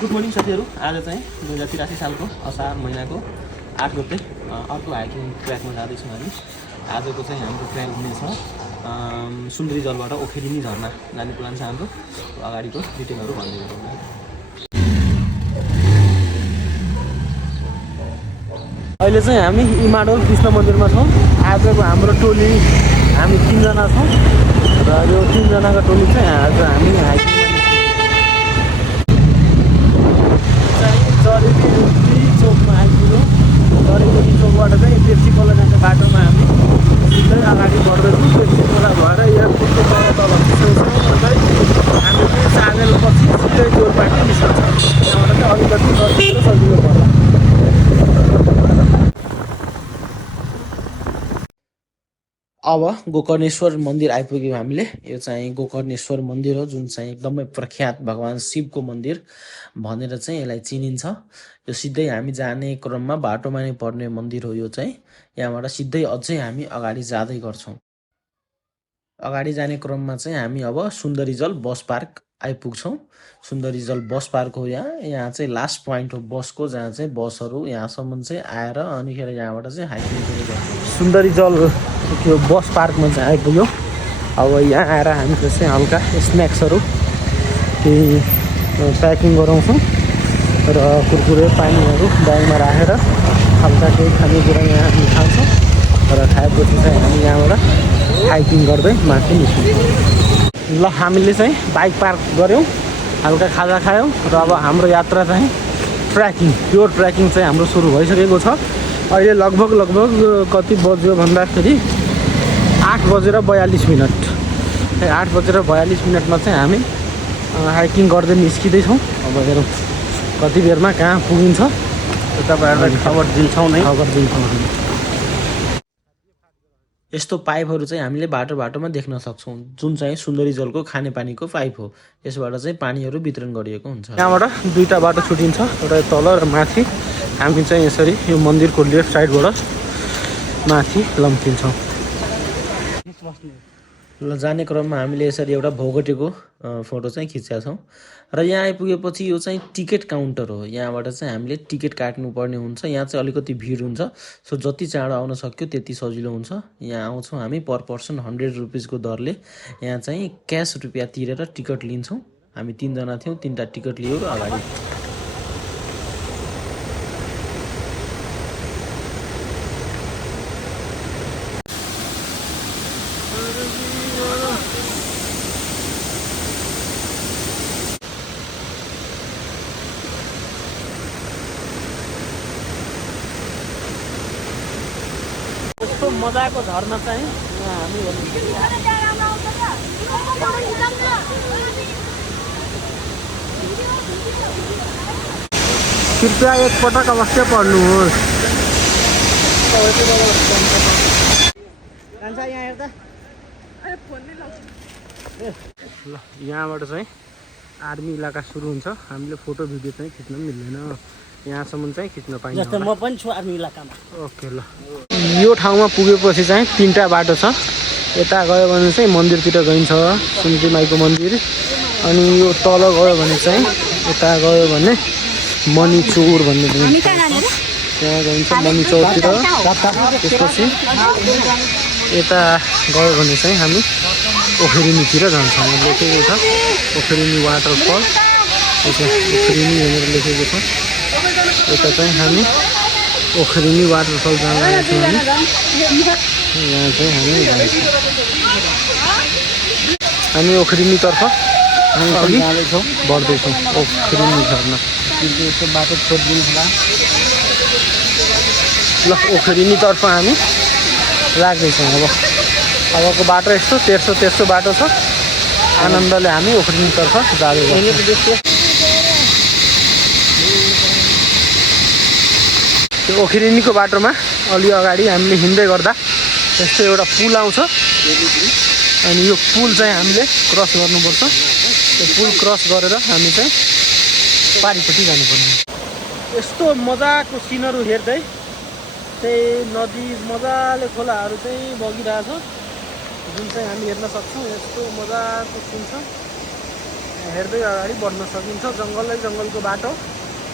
Good morning साथीहरू। आज चाहिँ 2083 सालको असार महिनाको 8 गते अर्को हाइकिङ ट्र्याकमा जाँदैछौँ हामी। आजको चाहिँ हाम्रो ट्र्याक हुनेछ सुन्दरी जलबाट ओखेरिनी झर्ना जाने प्लान छ हाम्रो। अगाडिको डिटेलहरू भनिदिनु। अहिले चाहिँ हामी इमाडोल कृष्ण मन्दिरमा छौँ। आजको हाम्रो टोली हामी 3 जना छौँ र यो 3 जनाको टोली चाहिँ आज हामी हाइकिङमा जरेली चोकमा आइपुग्यौँ। जरेली चोकबाट चाहिँ पेप्सी खोला जाने बाटोमा हामी सिधै अगाडि बढ्दैछौँ। पेप्सी खोला भएर एयरपोर्टको तल छेउछाउमा चाहिँ हामी चाहिँ सागरपछि सिधै जोरपाटी निस्कन्छ। त्यहाँबाट चाहिँ अलिकति सजिलो पर्ला। अब गोकर्णेश्वर मन्दिर आइपुग्यौँ हामीले। यो चाहिँ गोकर्णेश्वर मन्दिर हो, जुन चाहिँ एकदमै प्रख्यात भगवान् शिवको मन्दिर भनेर चाहिँ यसलाई चिनिन्छ। यो सिधै हामी जाने क्रममा बाटोमा नै पर्ने मन्दिर हो। यो चाहिँ यहाँबाट सिधै अझै हामी अगाडि जाँदै गर्छौँ। अगाडि जाने क्रममा चाहिँ हामी अब सुन्दरीजल बस पार्क आइपुग्छौँ। सुन्दरीजल बस पार्क हो यहाँ चाहिँ लास्ट पोइन्ट हो बसको, जहाँ चाहिँ बसहरू यहाँसम्म चाहिँ आएर अनिखेर यहाँबाट चाहिँ हाइकिङ गर्छ। सुन्दरीजल त्यो बस पार्कमा चाहिँ आइपुग्यौँ। अब यहाँ आएर हामीले चाहिँ हल्का स्न्याक्सहरू केही प्याकिङ गराउँछौँ र कुरकुरे पानीहरू ब्यागमा राखेर हल्का केही खानेकुरा यहाँ हामी खान्छौँ र खाएपछि चाहिँ हामी यहाँबाट हाइकिङ गर्दै माथि निस्क्यौँ। ल हामीले चाहिँ बाइक पार्क गऱ्यौँ, हल्का खाजा खायौँ र अब हाम्रो यात्रा चाहिँ प्योर ट्रेकिङ चाहिँ हाम्रो सुरु भइसकेको छ। अहिले लगभग कति बज्यो भन्दाखेरि 8:42। 8:42 चाहिँ हामी हाइकिङ गर्दै निस्किँदैछौँ। अब हेरौँ कति बेरमा कहाँ पुगिन्छ, तपाईँहरूलाई खबर दिन्छौँ हामी। यस्तो पाइपहरू चाहिँ हामीले बाटोमा देख्न सक्छौँ, जुन चाहिँ सुन्दरी जलको खानेपानीको पाइप हो। यसबाट चाहिँ पानीहरू वितरण गरिएको हुन्छ। यहाँबाट 2टा बाटो छुटिन्छ, एउटा तल र माथि। हामी चाहिँ यसरी यो मन्दिरको लेफ्ट साइडबाट माथि लम्किन्छौँ। ल जाने क्रममा हामीले यसरी एउटा भोगटेको फोटो चाहिँ खिचेका छौँ र यहाँ आइपुगेपछि यो चाहिँ टिकट काउन्टर हो। यहाँबाट चाहिँ हामीले टिकट काट्नुपर्ने हुन्छ। यहाँ चाहिँ अलिकति भिड हुन्छ, सो जति चाँडो आउन सक्यो त्यति सजिलो हुन्छ। यहाँ आउँछौँ हामी पर पर्सन 100 रुपिसको दरले। यहाँ चाहिँ क्यास रुपियाँ तिरेर टिकट लिन्छौँ। हामी 3 जना थियौँ, 3टा टिकट लियो र अगाडि मजाको झर्ना चाहिँ यहाँ हामी कृपया एकपटक अवश्य पढ्नुहोस्। ल यहाँबाट चाहिँ आर्मी इलाका सुरु हुन्छ। हामीले फोटो भिडियो चाहिँ खिच्न मिल्दैन, यहाँसम्म चाहिँ खिच्न पाइन्छ। जस्तै म पनि छु आर्मी इलाकामा। ओके ल, यो ठाउँमा पुगेपछि चाहिँ 3टा बाटो छ। यता गयो भने चाहिँ मन्दिरतिर गइन्छ, सुन्दरी माईको मन्दिर। अनि यो तल गयो भने चाहिँ यता गयो भने मणिचौर भन्ने त्यहाँ गइन्छ मणि चौरतिर। त्यसपछि यता गयो भने चाहिँ हामी ओखेरिनीतिर जान्छौँ। लेखेको छ ओखेरिनी वाटरफल, ओखेरिनी भनेर लेखेको छ। यता चाहिँ हामी ओखेरिनी वाटरफल जान लागेको छौँ। यहाँ चाहिँ हामी जान्छौँ। हामी ओखेरिनीतर्फ जाँदैछौँ, बढ्दैछौँ। ओखेरिनी झर्ना यस्तो बाटो छोडिदिनु होला। ल ओखेरिनीतर्फ हामी लाग्दैछौँ। अबको बाटो यस्तो तेर्सो बाटो छ। आनन्दले हामी ओखेरिनीतर्फ जाँदैछौँ। त्यो ओखेरिनीको बाटोमा अलि अगाडि हामीले हिँड्दै गर्दा यस्तो एउटा पुल आउँछ। अनि यो पुल चाहिँ हामीले क्रस गर्नुपर्छ। त्यो पुल क्रस गरेर हामी चाहिँ पारिपट्टि जानुपर्ने। यस्तो मजाको सिनहरू हेर्दै चाहिँ नदी मजाले खोलाहरू चाहिँ बगिरहेछ, जुन चाहिँ हामी हेर्न सक्छौँ। यस्तो मजाको सिन छ। हेर्दै अगाडि बढ्न सकिन्छ। जङ्गलै जङ्गलको बाटो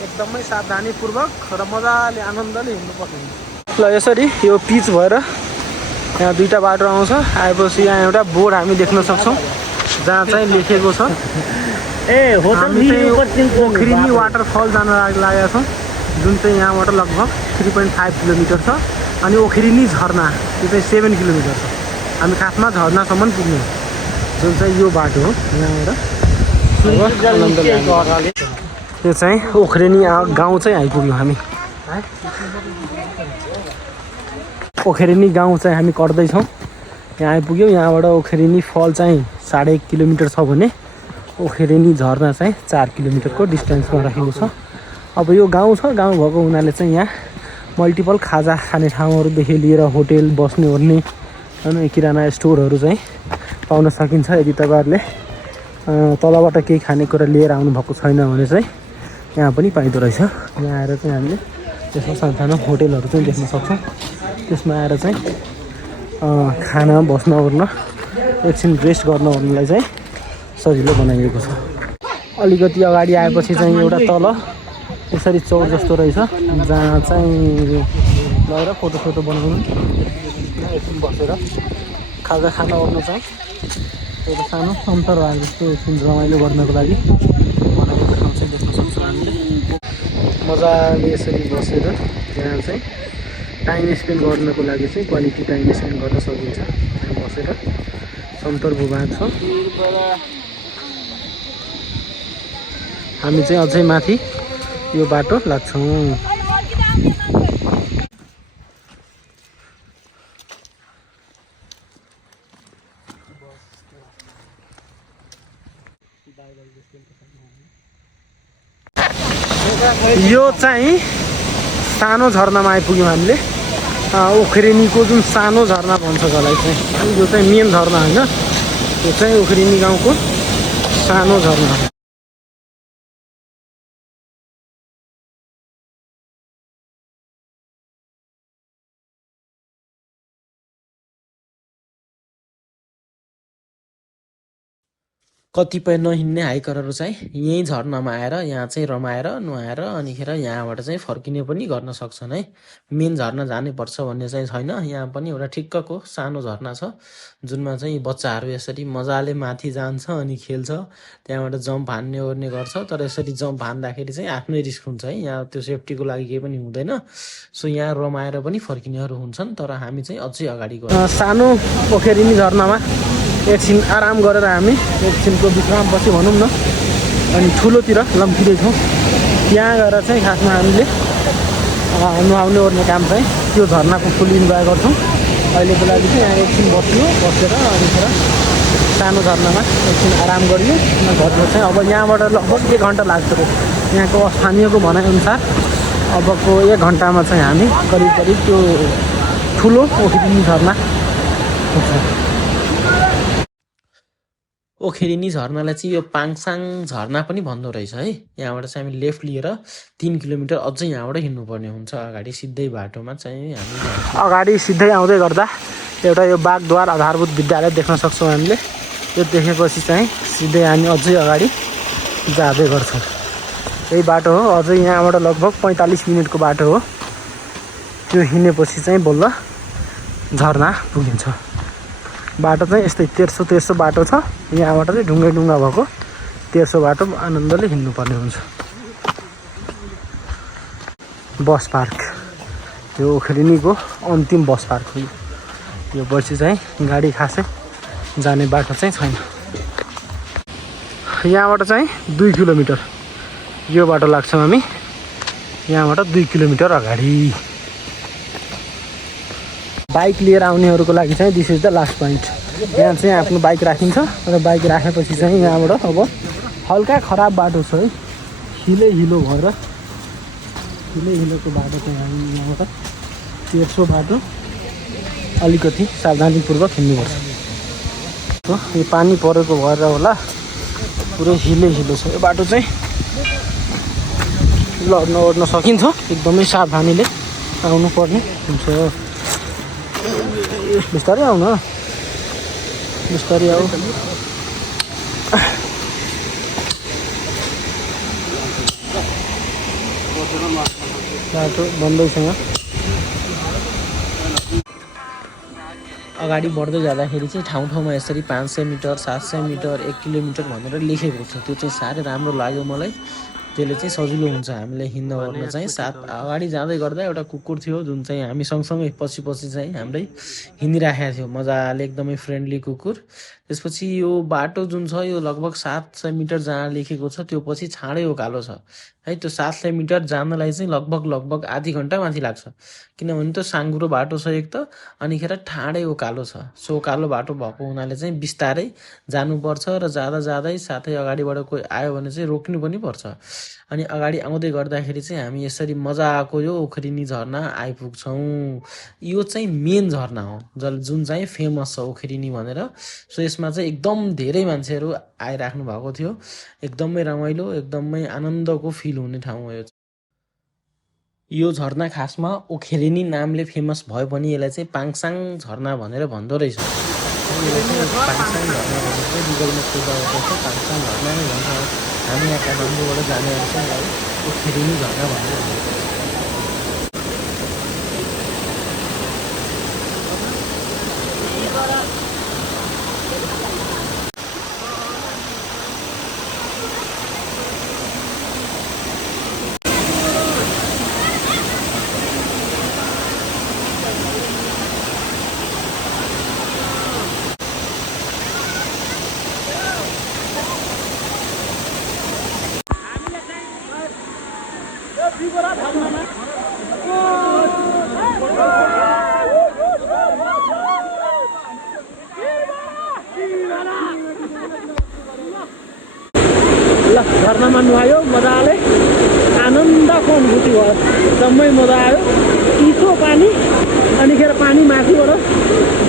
एकदमै सावधानीपूर्वक र मजाले आनन्दले हिँड्नुपर्ने हुन्छ। ल यसरी यो पिच भएर यहाँ दुईवटा बाटो आउँछ। आएपछि यहाँ एउटा बोर्ड हामी देख्न सक्छौँ जहाँ चाहिँ लेखेको छ ओखरिनी वाटरफल जान लागेका छौँ, जुन चाहिँ यहाँबाट लगभग 3.5 किलोमिटर छ। अनि ओखरिनी झरना त्यो चाहिँ 7 किलोमिटर छ। हामी खासमा झरनासम्म पुग्ने जुन चाहिँ यो बाटो हो। यहाँबाट यो चाहिँ ओखरिनी गाउँ चाहिँ आइपुग्यौँ हामी। ओखरिनी गाउँ चाहिँ हामी कट्दैछौँ, यहाँ आइपुग्यौँ। यहाँबाट ओखरिनी फल चाहिँ 1.5 किलोमिटर छ भने ओखरिनी झरना चाहिँ 4 किलोमिटरको डिस्टेन्समा राखेको छ। अब यो गाउँ छ, गाउँ भएको हुनाले चाहिँ यहाँ मल्टिपल खाजा खाने ठाउँहरूदेखि लिएर होटेल बस्ने ओर्ने अनि किराना स्टोरहरू चाहिँ पाउन सकिन्छ। यदि तपाईँहरूले तलबाट केही खानेकुरा लिएर आउनुभएको छैन भने चाहिँ यहाँ पनि पाइँदो रहेछ। यहाँ आएर चाहिँ हामीले त्यसमा सानो होटेलहरू चाहिँ देख्न सक्छौँ। त्यसमा आएर चाहिँ खाना बस्न ओर्न एकछिन रेस्ट गर्न ओर्नलाई चाहिँ सजिलो बनाइएको छ। अलिकति अगाडि आएपछि चाहिँ एउटा तल यसरी चौर जस्तो रहेछ जहाँ चाहिँ लगेर फोटो बनाउनु एकछिन बसेर खाजा खाना ओर्नु चाहिँ एउटा सानो सम्तर आए जस्तो एकछिन रमाइलो गर्नको लागि बनाएको ठाउँ चाहिँ देख्न सक्छौँ हामीले। मजाले यसरी बसेर यहाँ चाहिँ टाइम स्पेन्ड गर्नको लागि चाहिँ क्वालिटी टाइम स्पेन्ड गर्न सकिन्छ। यहाँ बसेर सम्तर भूभाग छ। हामी चाहिँ अझै माथि यो बाटो लाग्छौँ। यो चाहिँ सानो झरनामा आइपुग्यौँ हामीले। ओखरिनीको जुन सानो झरना भन्छ जसलाई चाहिँ, यो चाहिँ मेन झरना होइन, यो चाहिँ ओखरिनी गाउँको सानो झरना। कतिपय नहिँड्ने हाइकरहरू चाहिँ यहीँ झरनामा आएर यहाँ चाहिँ रमाएर नुहाएर अनिखेर यहाँबाट चाहिँ फर्किने पनि गर्न सक्छन् है। मेन झरना जानुपर्छ भन्ने चाहिँ छैन। यहाँ पनि एउटा ठिक्कको सानो झरना छ जुनमा चाहिँ बच्चाहरू यसरी मजाले माथि जान्छ अनि खेल्छ। त्यहाँबाट जम्प हान्ने ओर्ने गर्छ। तर यसरी जम्प हान्दाखेरि चाहिँ आफ्नै रिस्क हुन्छ है, यहाँ त्यो सेफ्टीको लागि केही पनि हुँदैन। सो यहाँ रमाएर पनि फर्किनेहरू हुन्छन्। तर हामी चाहिँ अझै अगाडि गयौँ। सानो ओखरिनी झरनामा एकछिन आराम गरेर हामी एकछिनको विश्रामपछि भनौँ न अनि ठुलोतिर लम्किँदैछौँ। त्यहाँ गएर चाहिँ खासमा हामीले नुहाउने ओर्ने काम चाहिँ त्यो झरनाको फुल इन्जोय गर्छौँ। अहिलेको लागि चाहिँ यहाँ एकछिन बसेर अनिखेर सानो झरनामा एकछिन आराम गरियो। घरमा चाहिँ अब यहाँबाट लगभग 1 घन्टा लाग्छ रे यहाँको स्थानीयको भनाइअनुसार। अबको 1 घन्टामा चाहिँ हामी करिब त्यो ठुलो ओखरिनी झरना पुग्छ। ओखरिनी झरनालाई चाहिँ यो पाङसाङ झरना पनि भन्दो रहेछ है। यहाँबाट चाहिँ हामी लेफ्ट लिएर 3 किलोमिटर अझै यहाँबाट हिँड्नुपर्ने हुन्छ। अगाडि सिधै बाटोमा चाहिँ हामी अगाडि सिधै आउँदै गर्दा एउटा यो बागद्वार आधारभूत विद्यालय देख्न सक्छौँ हामीले। यो देखेपछि चाहिँ सिधै हामी अझै अगाडि जाँदै गर्छौँ। यही बाटो हो, अझै यहाँबाट लगभग 45 मिनटको बाटो हो। त्यो हिँडेपछि चाहिँ बल्ल झरना पुगिन्छ। बाटो चाहिँ यस्तै तेर्सो बाटो छ। यहाँबाट चाहिँ ढुङ्गा भएको तेर्सो बाटो आनन्दले हिँड्नुपर्ने हुन्छ। बस पार्क यो ओखरिनीको अन्तिम बस पार्क हो। यो पछि चाहिँ गाडी खासै जाने बाटो चाहिँ छैन। यहाँबाट चाहिँ 2 किलोमिटर यो बाटो लाग्छौँ हामी। यहाँबाट 2 किलोमिटर अगाडि बाइक लिएर आउनेहरूको लागि चाहिँ this is the last point. यहाँ चाहिँ आफ्नो बाइक राखिन्छ र बाइक राखेपछि चाहिँ यहाँबाट अब हल्का खराब बाटो छ है, हिलो भएर हिलोको बाटो चाहिँ हामी यहाँबाट तेर्सो बाटो अलिकति सावधानीपूर्वक हिँड्नुपर्छ। यो पानी परेको भएर होला पुरै हिलो छ यो बाटो चाहिँ। लड्न सकिन्छ, एकदमै सावधानीले आउनुपर्ने हुन्छ। बिस्तारै आऊ न, बिस्तारै आऊ। बाटो बन्दैसँग अगाडि बढ्दै जाँदाखेरि चाहिँ ठाउँ ठाउँमा यसरी 500 मिटर 700 मिटर 1 किलोमिटर भनेर लेखेको छ। त्यो चाहिँ साह्रै राम्रो लाग्यो मलाई। त्यसले चाहिँ सजिलो हुन्छ हामीले हिँड्न ओर्न चाहिँ। साथ अगाडि जाँदै गर्दा एउटा कुकुर थियो जुन चाहिँ हामी सँगसँगै पछि पछि चाहिँ हाम्रै हिँडिराखेको थियो मजाले, एकदमै फ्रेन्डली कुकुर। त्यसपछि यो बाटो जुन छ यो लगभग 700 मिटर जहाँ लेखेको छ त्यो पछि छाडै उकालो छ है। त्यो 700 मिटर जानलाई चाहिँ लगभग आधी घन्टा माथि लाग्छ, किनभने त्यो साङ्ग्रो बाटो छ एक त, अनिखेर ठाडै उकालो छ। सो उकालो बाटो भएको हुनाले चाहिँ बिस्तारै जानुपर्छ र जाँदा जाँदै साथै अगाडिबाट कोही आयो भने चाहिँ रोक्नु पनि पर्छ। अनि अगाडि आउँदै गर्दाखेरि चाहिँ हामी यसरी मजाको यो उखरिनी झरना आइपुग्छौँ। यो चाहिँ मेन झरना हो जुन चाहिँ फेमस छ उखरिनी भनेर। सो यसमा चाहिँ एकदम धेरै मान्छेहरू आइराख्नु भएको थियो। एकदमै रमाइलो, एकदमै आनन्दको फिल हुने ठाउँ हो यो झरना। खासमा ओखेरिनी नामले फेमस भयो पनि यसलाई चाहिँ पाङसाङ झरना भनेर भन्दो रहेछ। पाङसाङ झरना भनेको गुगलमा खोज्दा छ पाङसाङ झरना नै भन्छ। हामी यहाँ काठमाडौँबाट जानेहरू चाहिँ यसलाई ओखेरिनी झरना भनेर भन्छ। ल झरनामा नुहायो मजाले, आनन्दको अनुभूति भयो, एकदमै मजा आयो। चिसो पानी, अनिखेर पानी माथिबाट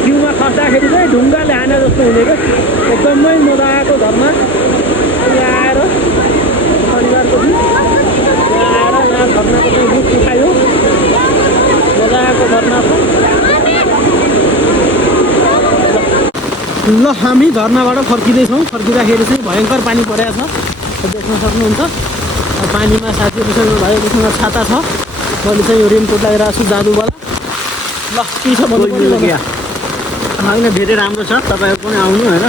जिउमा खस्दाखेरि चाहिँ ढुङ्गाले हाने जस्तो हुने क्या, एकदमै मजा आएको झरना। यहाँ आएर शनिबारको दिन यहाँ आएर यहाँ झरनाको चाहिँ लुक उठायो, मजा आएको झरना छ। ल हामी झरनाबाट फर्किँदैछौँ। फर्किँदाखेरि चाहिँ भयङ्कर पानी परेको छ, देख्न सक्नुहुन्छ। पानीमा साथीहरूसँग भाइहरूसँग छाता छ, मैले चाहिँ यो रेनकोट लगाइरहेको छु जादुवाला। ल के छ भन्नु पर्यो होइन, धेरै राम्रो छ, तपाईँहरू पनि आउनु होइन।